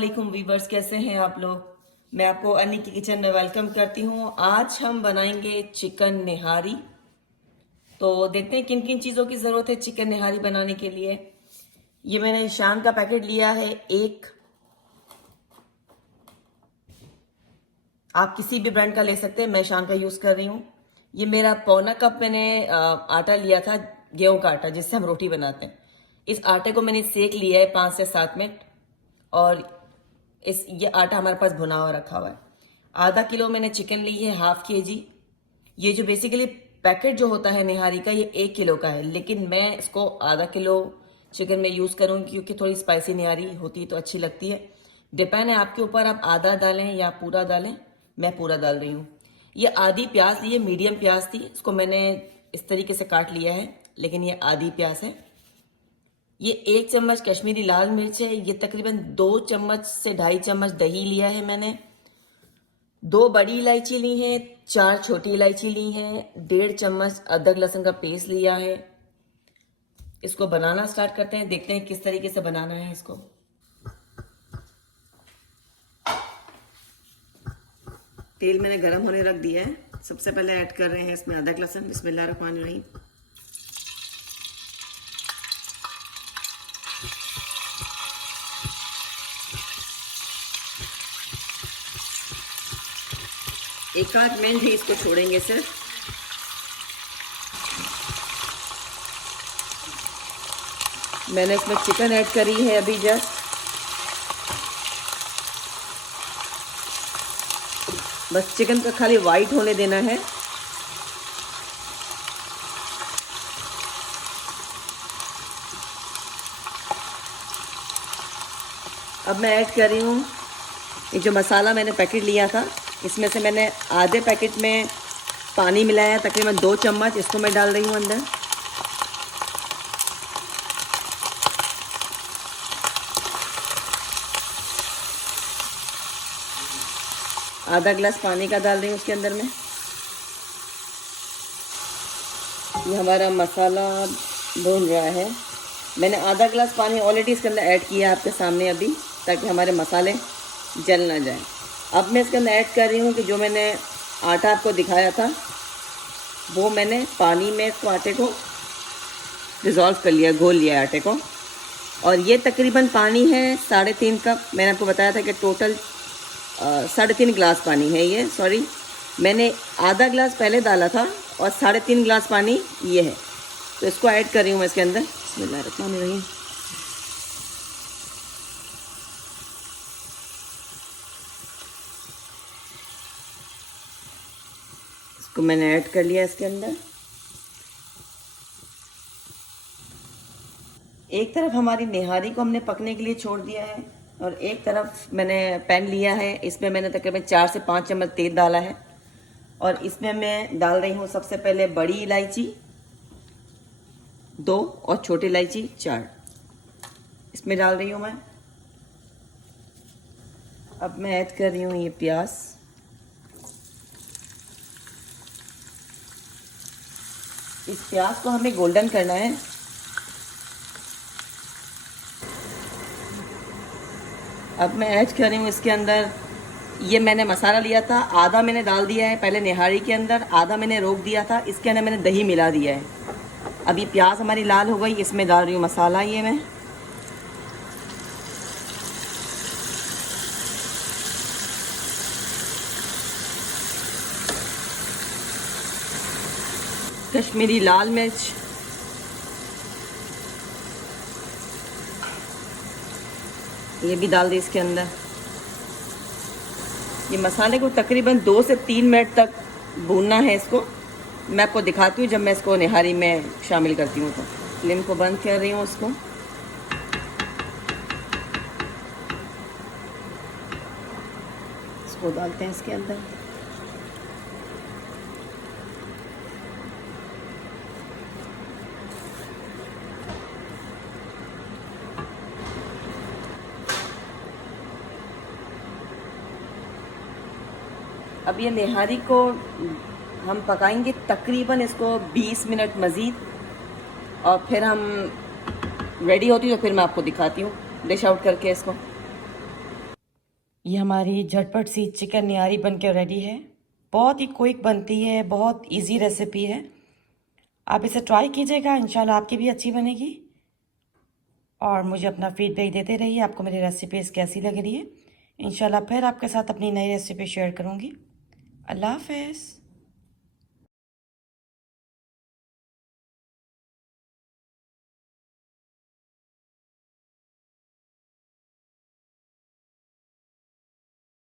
वालेकुम वीवर्स, कैसे हैं आप लोग। मैं आपको अन्नी की किचन में वेलकम करती हूँ। आज हम बनाएंगे चिकन निहारी। तो देखते हैं किन किन चीज़ों की ज़रूरत है चिकन निहारी बनाने के लिए। ये मैंने शान का पैकेट लिया है एक। आप किसी भी ब्रांड का ले सकते हैं, मैं शान का यूज़ कर रही हूँ। ये मेरा पौना कप मैंने आटा लिया था, गेहूं का आटा जिससे हम रोटी बनाते हैं। इस आटे को मैंने सेक लिया है 5 से 7 मिनट। और ये आटा हमारे पास भुना हुआ रखा हुआ है। आधा किलो मैंने चिकन ली है, हाफ केजी। ये जो बेसिकली पैकेट जो होता है निहारी का, ये 1 किलो का है, लेकिन मैं इसको आधा किलो चिकन में यूज़ करूँगी क्योंकि थोड़ी स्पाइसी निहारी होती है तो अच्छी लगती है। डिपेंड है आपके ऊपर, आप आधा डालें या पूरा डालें। मैं पूरा डाल रही हूँ। ये आधी प्याज ली है, मीडियम प्याज थी, इसको मैंने इस तरीके से काट लिया है, लेकिन ये आधी प्याज है। ये 1 चम्मच कश्मीरी लाल मिर्च है। ये तकरीबन 2 चम्मच से 2.5 चम्मच दही लिया है मैंने। 2 बड़ी इलायची ली है, 4 छोटी इलायची ली है, 1.5 चम्मच अदरक लहसुन का पेस्ट लिया है। इसको बनाना स्टार्ट करते हैं, देखते हैं किस तरीके से बनाना है इसको। तेल मैंने गरम होने रख दिया है। सबसे पहले ऐड कर रहे हैं इसमें अदरक लहसुन। बिस्मिल्लाहिर्रहमानिर्रहीम। एक आध मिनट ही इसको छोड़ेंगे सिर्फ। मैंने इसमें चिकन ऐड करी है अभी जस्ट। बस चिकन का खाली वाइट होने देना है। अब मैं ऐड कर रही हूँ ये जो मसाला मैंने पैकेट लिया था, इसमें से मैंने आधे पैकेट में पानी मिलाया, तकरीबन 2 चम्मच। इसको मैं डाल रही हूँ अंदर। आधा गिलास पानी का डाल रही हूँ उसके अंदर में। ये हमारा मसाला भून रहा है। मैंने आधा गिलास पानी ऑलरेडी इसके अंदर ऐड किया है आपके सामने अभी, ताकि हमारे मसाले जल ना जाएं। अब मैं इसके अंदर ऐड कर रही हूँ कि जो मैंने आटा आपको दिखाया था, वो मैंने पानी में इसको आटे को डिज़ोल्व कर लिया, घोल लिया आटे को। और ये तकरीबन पानी है 3.5 कप। मैंने आपको बताया था कि टोटल 3.5 गिलास पानी है ये। सॉरी, मैंने आधा गिलास पहले डाला था और 3.5 गिलास पानी ये है। तो इसको ऐड कर रही हूँ मैं इसके अंदर। बिस्मिल्लाहिर्रहमानिर्रहीम। इसको मैंने ऐड कर लिया इसके अंदर। एक तरफ हमारी निहारी को हमने पकने के लिए छोड़ दिया है और एक तरफ मैंने पैन लिया है। इसमें मैंने तकरीबन 4 से 5 चम्मच तेल डाला है और इसमें मैं डाल रही हूँ सबसे पहले बड़ी इलायची 2 और छोटी इलायची 4 इसमें डाल रही हूँ मैं। अब मैं ऐड कर रही हूँ ये प्याज। इस प्याज को हमें गोल्डन करना है। अब मैं ऐड कर रही हूँ इसके अंदर, ये मैंने मसाला लिया था, आधा मैंने डाल दिया है पहले निहारी के अंदर, आधा मैंने रोक दिया था। इसके अंदर मैंने दही मिला दिया है। अब ये प्याज हमारी लाल हो गई, इसमें डाल रही हूँ मसाला। ये मैं कश्मीरी लाल मिर्च, ये भी डाल दी इसके अंदर। ये मसाले को तकरीबन 2 से 3 मिनट तक भूनना है इसको। मैं आपको दिखाती हूँ जब मैं इसको निहारी में शामिल करती हूँ। तो फ्लेम को बंद कर रही हूँ उसको। इसको डालते हैं इसके अंदर। अब ये निहारी को हम पकाएंगे तकरीबन इसको 20 मिनट मज़ीद, और फिर हम रेडी होती है तो फिर मैं आपको दिखाती हूँ डिश आउट करके इसको। ये हमारी झटपट सी चिकन निहारी बन के रेडी है। बहुत ही क्विक बनती है, बहुत इजी रेसिपी है। आप इसे ट्राई कीजिएगा, इंशाल्लाह आपकी भी अच्छी बनेगी। और मुझे अपना फीडबैक देते रहिए, आपको मेरी रेसिपीज़ कैसी लग रही है। इंशाल्लाह फिर आपके साथ अपनी नई रेसिपी शेयर करूँगी। अल्लाह हाफ़िज़।